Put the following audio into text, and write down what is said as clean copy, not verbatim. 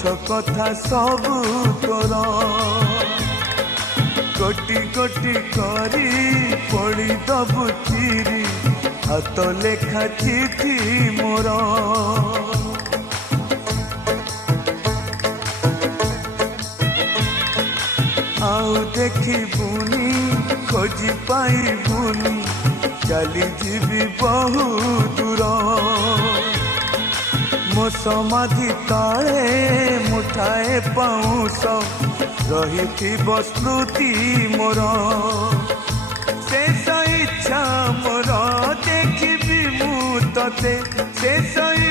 पछ कथा सबू तोर कोटि कोटि करी पड़ी दबु चिरी हाथ लेखा चिठी मोर आउ देखिबुनी खोजी पाइबुनी चली जीवी बहु दूर मो समाधि तले मुठाए पाउस रही स्मृति मोर शेष इच्छा मोर देखिबी मु तते शेष